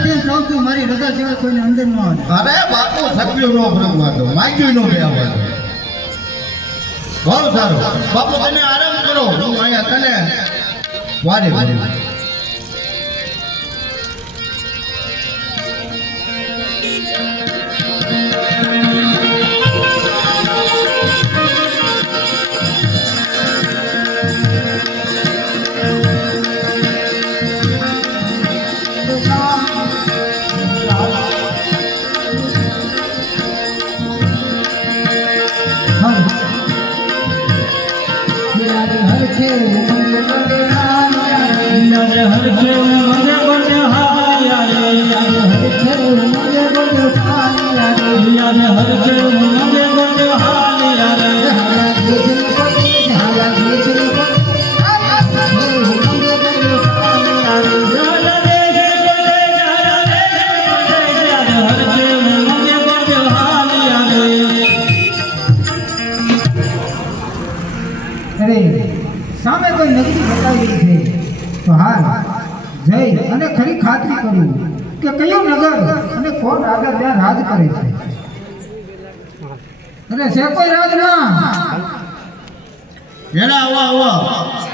પહેલાથી કહું છું મારી રજા સિવાય કોઈને અંદર ન આવે. અરે બાપુ સક્રિય નો ફરક વાતો માગ્યું નો ગયા વાતો બહુ સારું બાપુ તમે આરામ કરો હું અહીંયા તને વારે વારે સામે કોઈ નગરી બતાવી છે તો હાલ જઈ અને ખરી ખાતરી કરું કે કયું નગર અને કોણ રાજા ત્યાં રાજ કરે છે. અરે છે કોઈ રાજ ના એના આવા